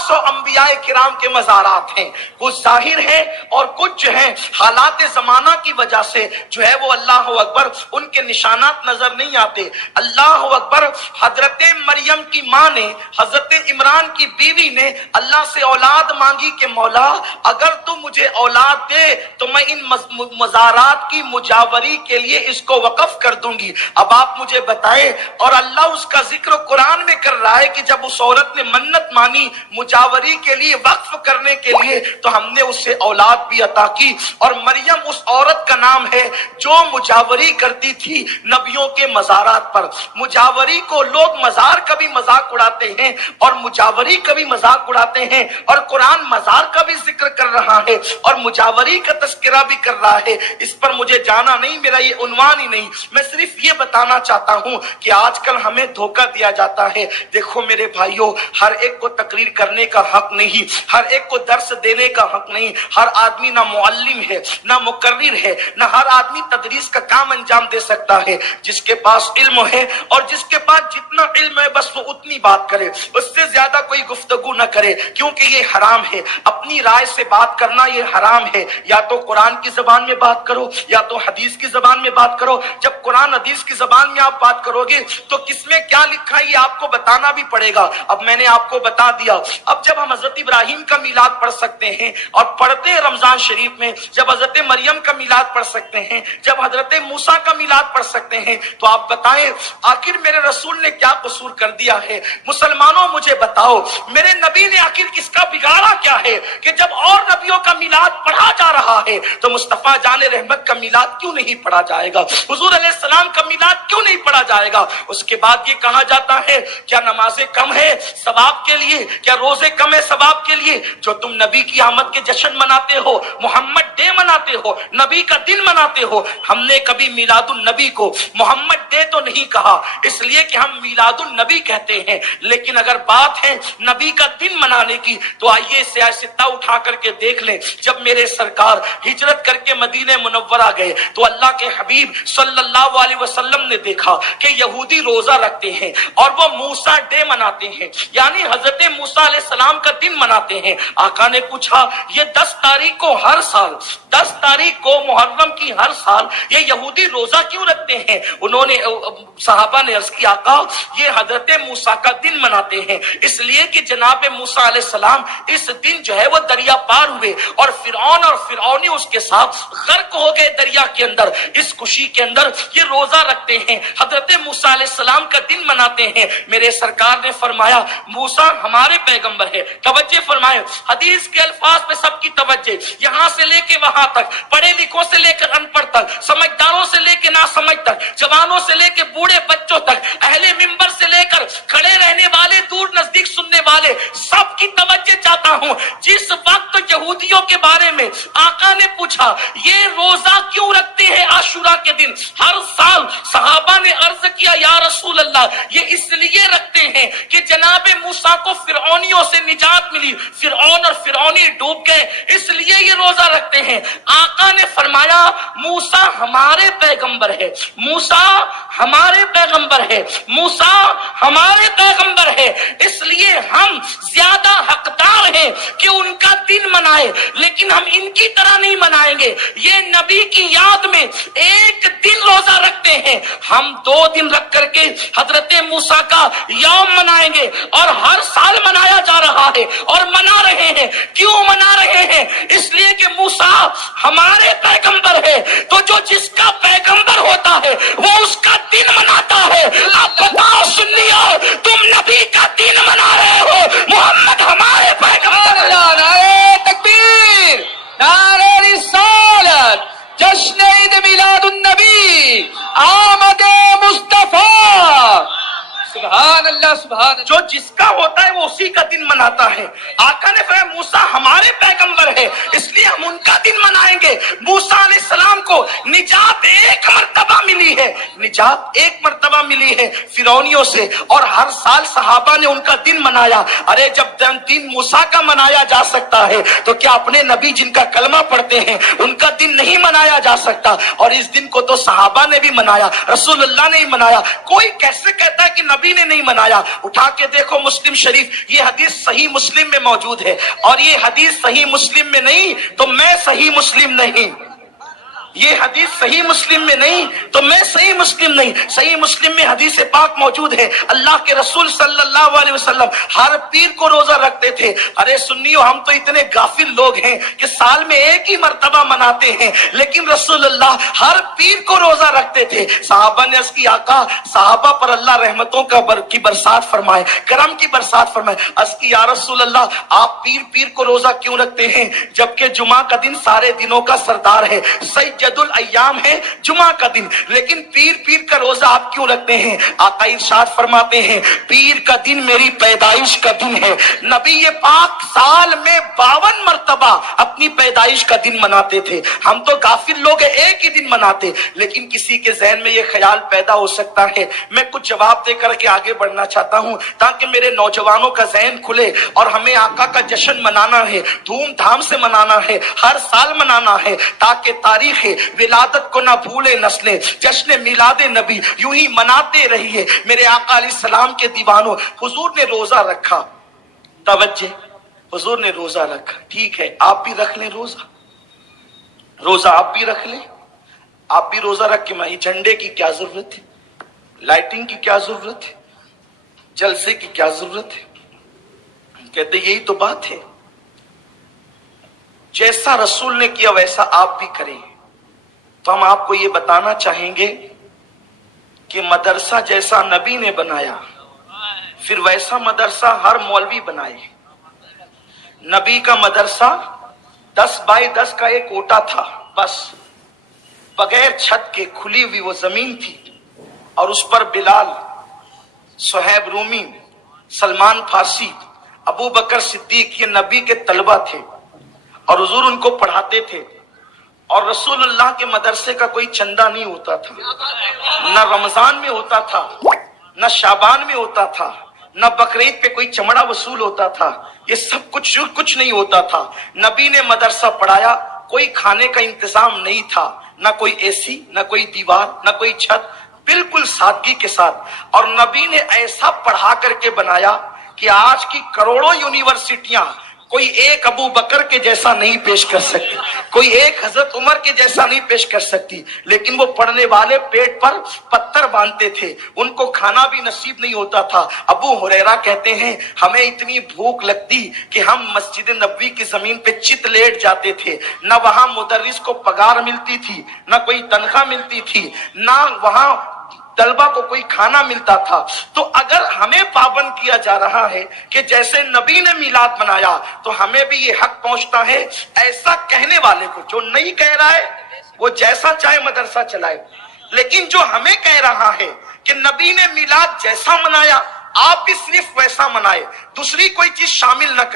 700 انبیاء کرام کے مزارات ہیں، کچھ ظاہر ہیں اور کچھ جو ہیں حالات زمانہ کی وجہ سے جو ہے وہ اللہ اکبر ان کے نشانات نظر نہیں آتے۔ اللہ اکبر، حضرت مریم کی ماں نے، حضرت عمران کی بیوی نے اللہ سے اولاد مانگی کہ مولا اگر تو مجھے اولاد دے تو میں ان مزارات کی مجاوری کے لیے اس کو وقف کر دوں گی۔ اب آپ مجھے بتائیں، اور اللہ اس کا ذکر قرآن میں کر رہا ہے کہ جب اس عورت نے منت مانی مجاوری کے لیے، وقف کرنے کے لیے، تو ہم نے اسے اولاد بھی عطا کی۔ اور مریم اس عورت کا نام ہے جو مجاوری کرتی تھی نبیوں کے مزارات پر۔ مجاوری کو لوگ مزار کا بھی مذاق اڑاتے ہیں اور مجاوری کا بھی مذاق اڑاتے ہیں، اور قرآن مزار کا بھی ذکر کر رہا ہے اور مجاوری کا تذکرہ بھی کر رہا ہے۔ اس پر مجھے جانا نہیں، میرا یہ عنوان ہی نہیں، میں صرف یہ بتانا چاہتا ہوں کہ آج کل ہمیں دھوکہ دیا جاتا ہے۔ دیکھو میرے بھائیوں، ہر ایک کو تقریر کرنے کا حق نہیں، ہر ایک کو درس دینے کا حق نہیں، ہر آدمی نہ معلم ہے نہ مقرر ہے، نہ ہر آدمی تدریس کا کام انجام دے سکتا ہے۔ جس کے پاس علم ہے اور جس کے پاس جتنا علم ہے بس وہ اتنی بات کرے، اس سے زیادہ کوئی گفتگو نہ کرے، کیونکہ یہ حرام ہے۔ اپنی رائے سے بات کرنا یہ حرام ہے۔ یا تو قرآن کی زبان میں بات کرو یا تو حدیث کی زبان میں بات کرو۔ جب قرآن حدیث کی زبان میں آپ بات کرو گے تو کس میں کیا لکھا ہے یہ آپ کو بتانا بھی پڑے گا۔ اب میں نے آپ کو بتا دیا۔ اب جب ہم حضرت ابراہیم کا میلاد پڑھ سکتے ہیں اور پڑھتے ہیں رمضان شریف میں، جب حضرت مریم کا میلاد پڑھ سکتے ہیں، جب حضرت موسیٰ کا میلاد پڑھ سکتے ہیں، تو آپ بتائیں آخر میرے رسول نے کیا قصور کر دیا ہے؟ مسلمانوں مجھے بتاؤ، میرے نبی نے آخر کس کا بگاڑا کیا ہے کہ جب اور نبیوں کا میلاد پڑھا جا رہا ہے تو مصطفیٰ جان رحمت کا میلاد کیوں نہیں پڑھا جائے گا؟ حضور علیہ السلام کا میلاد کیوں نہیں پڑھا جائے گا؟ اس کے بعد یہ کہا جاتا ہے کیا نمازیں کم ہے ثواب کے لیے؟ کیا روزے کم ہے ثواب کے لیے؟ جو تم نبی کی آمد کے جشن مناتے ہو، محمد ڈے مناتے ہو، نبی کا دن مناتے ہو، ہم نے کبھی میلاد النبی کو محمد ڈے تو نہیں کہا، اس لیے کہ ہم میلاد النبی کہتے ہیں۔ لیکن اگر بات ہے نبی کا دن منانے کی تو آئیے سیاستہ اٹھا کر کے دیکھ لیں۔ جب میرے سرکار ہجرت کر کے مدینہ منورہ گئے تو اللہ کے حبیب صلی اللہ علیہ وسلم نے دیکھا کہ یہودی روزہ رکھتے ہیں اور وہ موسیٰ ڈے مناتے ہیں، یعنی حضرت موسیٰ علیہ السلام کا دن مناتے ہیں۔ آقا نے پوچھا یہ 10 تاریخ کو ہر سال، 10 تاریخ کو محرم کی ہر سال یہ یہودی روزہ کیوں رکھتے ہیں؟ انہوں نے صحابہ نے عرض کیا آقا یہ حضرت موسیٰ کا دن مناتے ہیں اس لیے کہ جناب موسیٰ علیہ السلام اس دن جو ہے وہ دریا پار ہوئے اور فرعون اور فرعونی اس کے ساتھ غرق ہو گئے دریا کے اندر۔ اس خوشی کے اندر یہ روزہ رکھتے ہیں، حضرت موسیٰ علیہ السلام کا دن مناتے ہیں۔ میرے سرکار نے فرمایا موسیٰ ہمارے پیغمبر ہے۔ توجہ فرمائے، حدیث کے الفاظ پہ سب کی توجہ، یہاں سے لے کے وہاں تک، پڑھے لکھوں سے لے کر ان پڑھ تک، سمجھداروں سے لے کے ناسمجھ تک، جوانوں سے لے کے بوڑھے بچوں تک، اہل ممبر سے لے کر کھڑے رہنے والے، دور نزدیک سننے والے، سب کی توجہ چاہتا ہوں۔ جس وقت یہودیوں کے بارے میں آقا نے پوچھا یہ روزہ کیوں رکھتے ہیں عاشورہ کے دن ہر سال، صحابہ نے عرض کیا یا رسول اللہ یہ اس لیے رکھتے ہیں کہ جناب موسیٰ کو فرعونیوں سے نجات ملی، فرعون اور فرعونی ڈوب گئے، اس لیے یہ روزہ رکھتے ہیں۔ آقا نے فرمایا موسیٰ ہمارے پیغمبر ہے، موسیٰ ہمارے پیغمبر ہے، موسیٰ ہمارے پیغمبر ہے، اس لیے ہم زیادہ حقدار ہیں کہ ان کا دن منائے، لیکن ہم ان کی طرح نہیں منائیں گے۔ یہ نبی کی یاد میں ایک دن روزہ رکھتے ہیں، ہم 2 دن رکھ کر کے حضرت موسیٰ کا یوم منائیں گے، اور ہر سال منایا جا رہا ہے اور منا رہے ہیں۔ کیوں منا رہے ہیں؟ اس لیے کہ موسیٰ ہمارے پیغمبر ہے، تو جو جس کا پیغمبر ہوتا ہے وہ اس کا دن مناتا ہے۔ اب بتاؤ سنیو، تم نبی کا دن منا رہے ہو، محمد ہمارے پیغمبر۔ نعرہ تکبیر، نعرہ رسالت، جشن عید میلاد النبی، آمد مصطفیٰ، سبحان اللہ سبحان اللہ۔ جو جس کا ہوتا ہے وہ اسی کا دن مناتا ہے۔ آقا نے فرمایا موسیٰ ہمارے پیغمبر ہے اس لیے ہم ان کا دن منائیں گے۔ موسیٰ علیہ السلام کو نجات ایک مرتبہ ملی ہے، نجات ایک مرتبہ ملی ہے فرعونیوں سے، اور ہر سال صحابہ نے ان کا دن منایا۔ ارے جب دن موسیٰ کا منایا جا سکتا ہے تو کیا اپنے نبی جن کا کلمہ پڑھتے ہیں ان کا دن نہیں منایا جا سکتا؟ اور اس دن کو تو صحابہ نے بھی منایا، رسول اللہ نے ہی منایا۔ کوئی کیسے کہتا ہے کہ نبی نے نہیں منایا؟ اٹھا کے دیکھو مسلم شریف، یہ حدیث حدیث صحیح مسلم میں موجود ہے، اور یہ حدیث صحیح مسلم میں نہیں تو میں صحیح مسلم نہیں، یہ حدیث صحیح مسلم میں نہیں تو میں صحیح مسلم نہیں۔ صحیح مسلم میں حدیث پاک موجود ہے، اللہ کے رسول صلی اللہ علیہ وسلم ہر پیر کو روزہ رکھتے تھے۔ ارے سنیو، ہم تو اتنے غافل لوگ ہیں کہ سال میں ایک ہی مرتبہ مناتے ہیں، لیکن رسول اللہ ہر پیر کو روزہ رکھتے تھے۔ صحابہ نے عرض کی آقا صحابہ پر اللہ رحمتوں کی برسات فرمائے، کرم کی برسات فرمائے۔ عرض کی یا رسول اللہ آپ پیر کو روزہ کیوں رکھتے ہیں جبکہ جمعہ کا دن سارے دنوں کا سردار ہے، سید الایام ہے جمعہ کا دن، لیکن پیر کا روزہ آپ کیوں رکھتے ہیں؟ آقا ارشاد فرماتے ہیں پیر کا دن میری پیدائش کا دن ہے۔ نبی پاک سال میں 52 مرتبہ اپنی پیدائش کا دن مناتے تھے۔ ہم تو غافل لوگ ہیں، ایک ہی دن مناتے، لیکن کسی کے ذہن میں یہ خیال پیدا ہو سکتا ہے۔ میں کچھ جواب دے کر کے آگے بڑھنا چاہتا ہوں تاکہ میرے نوجوانوں کا ذہن کھلے، اور ہمیں آقا کا جشن منانا ہے، دھوم دھام سے منانا ہے، ہر سال منانا ہے، تاکہ تاریخ ولادت کو نہ بھولے نسلیں، جشن میلاد نبی یوں ہی مناتے رہیے۔ میرے آقا علیہ السلام کے دیوانوں، حضور نے روزہ رکھا، توجہ، حضور نے روزہ رکھا، ٹھیک ہے آپ بھی رکھ لیں روزہ آپ بھی رکھ لیں، آپ بھی روزہ رکھ کے میں جھنڈے کی کیا ضرورت ہے، لائٹنگ کی کیا ضرورت ہے، جلسے کی کیا ضرورت ہے؟ کہتے یہی تو بات ہے، جیسا رسول نے کیا ویسا آپ بھی کریں۔ تو ہم آپ کو یہ بتانا چاہیں گے کہ مدرسہ جیسا نبی نے بنایا پھر ویسا مدرسہ ہر مولوی بنائے۔ نبی کا مدرسہ 10x10 کا ایک کوٹا تھا، بس بغیر چھت کے کھلی ہوئی وہ زمین تھی، اور اس پر بلال، صہیب رومی، سلمان فارسی، ابو بکر صدیق یہ نبی کے طلبہ تھے، اور حضور ان کو پڑھاتے تھے۔ اور رسول اللہ کے مدرسے کا کوئی چندہ نہیں ہوتا تھا، نہ رمضان میں ہوتا تھا، نہ شعبان میں ہوتا تھا، نہ بقرعید پہ کوئی چمڑا وصول ہوتا تھا، یہ سب کچھ نہیں ہوتا تھا۔ نبی نے مدرسہ پڑھایا، کوئی کھانے کا انتظام نہیں تھا، نہ کوئی اے سی، نہ کوئی دیوار، نہ کوئی چھت، بالکل سادگی کے ساتھ۔ اور نبی نے ایسا پڑھا کر کے بنایا کہ آج کی کروڑوں یونیورسٹیاں کوئی ایک ابو بکر کے جیسا نہیں پیش کر سکتی، کوئی ایک حضرت عمر کے جیسا نہیں پیش کر سکتی، لیکن وہ پڑھنے والے پیٹ پر پتھر باندھتے تھے، ان کو کھانا بھی نصیب نہیں ہوتا تھا۔ ابو ہریرہ کہتے ہیں ہمیں اتنی بھوک لگتی کہ ہم مسجد نبوی کی زمین پہ چت لیٹ جاتے تھے، نہ وہاں مدرس کو پگار ملتی تھی، نہ کوئی تنخواہ ملتی تھی، نہ وہاں طلبہ کو کوئی کھانا ملتا تھا۔ تو اگر ہمیں پابند کیا جا رہا ہے کہ جیسے نبی نے میلاد منایا تو ہمیں بھی یہ حق پہنچتا ہے ایسا کہنے والے کو، جو نہیں کہہ رہا ہے وہ جیسا چاہے مدرسہ چلائے، لیکن جو ہمیں کہہ رہا ہے کہ نبی نے میلاد جیسا منایا آپ بھی صرف ویسا منائے، دوسری کوئی چیز شامل نہ کریں۔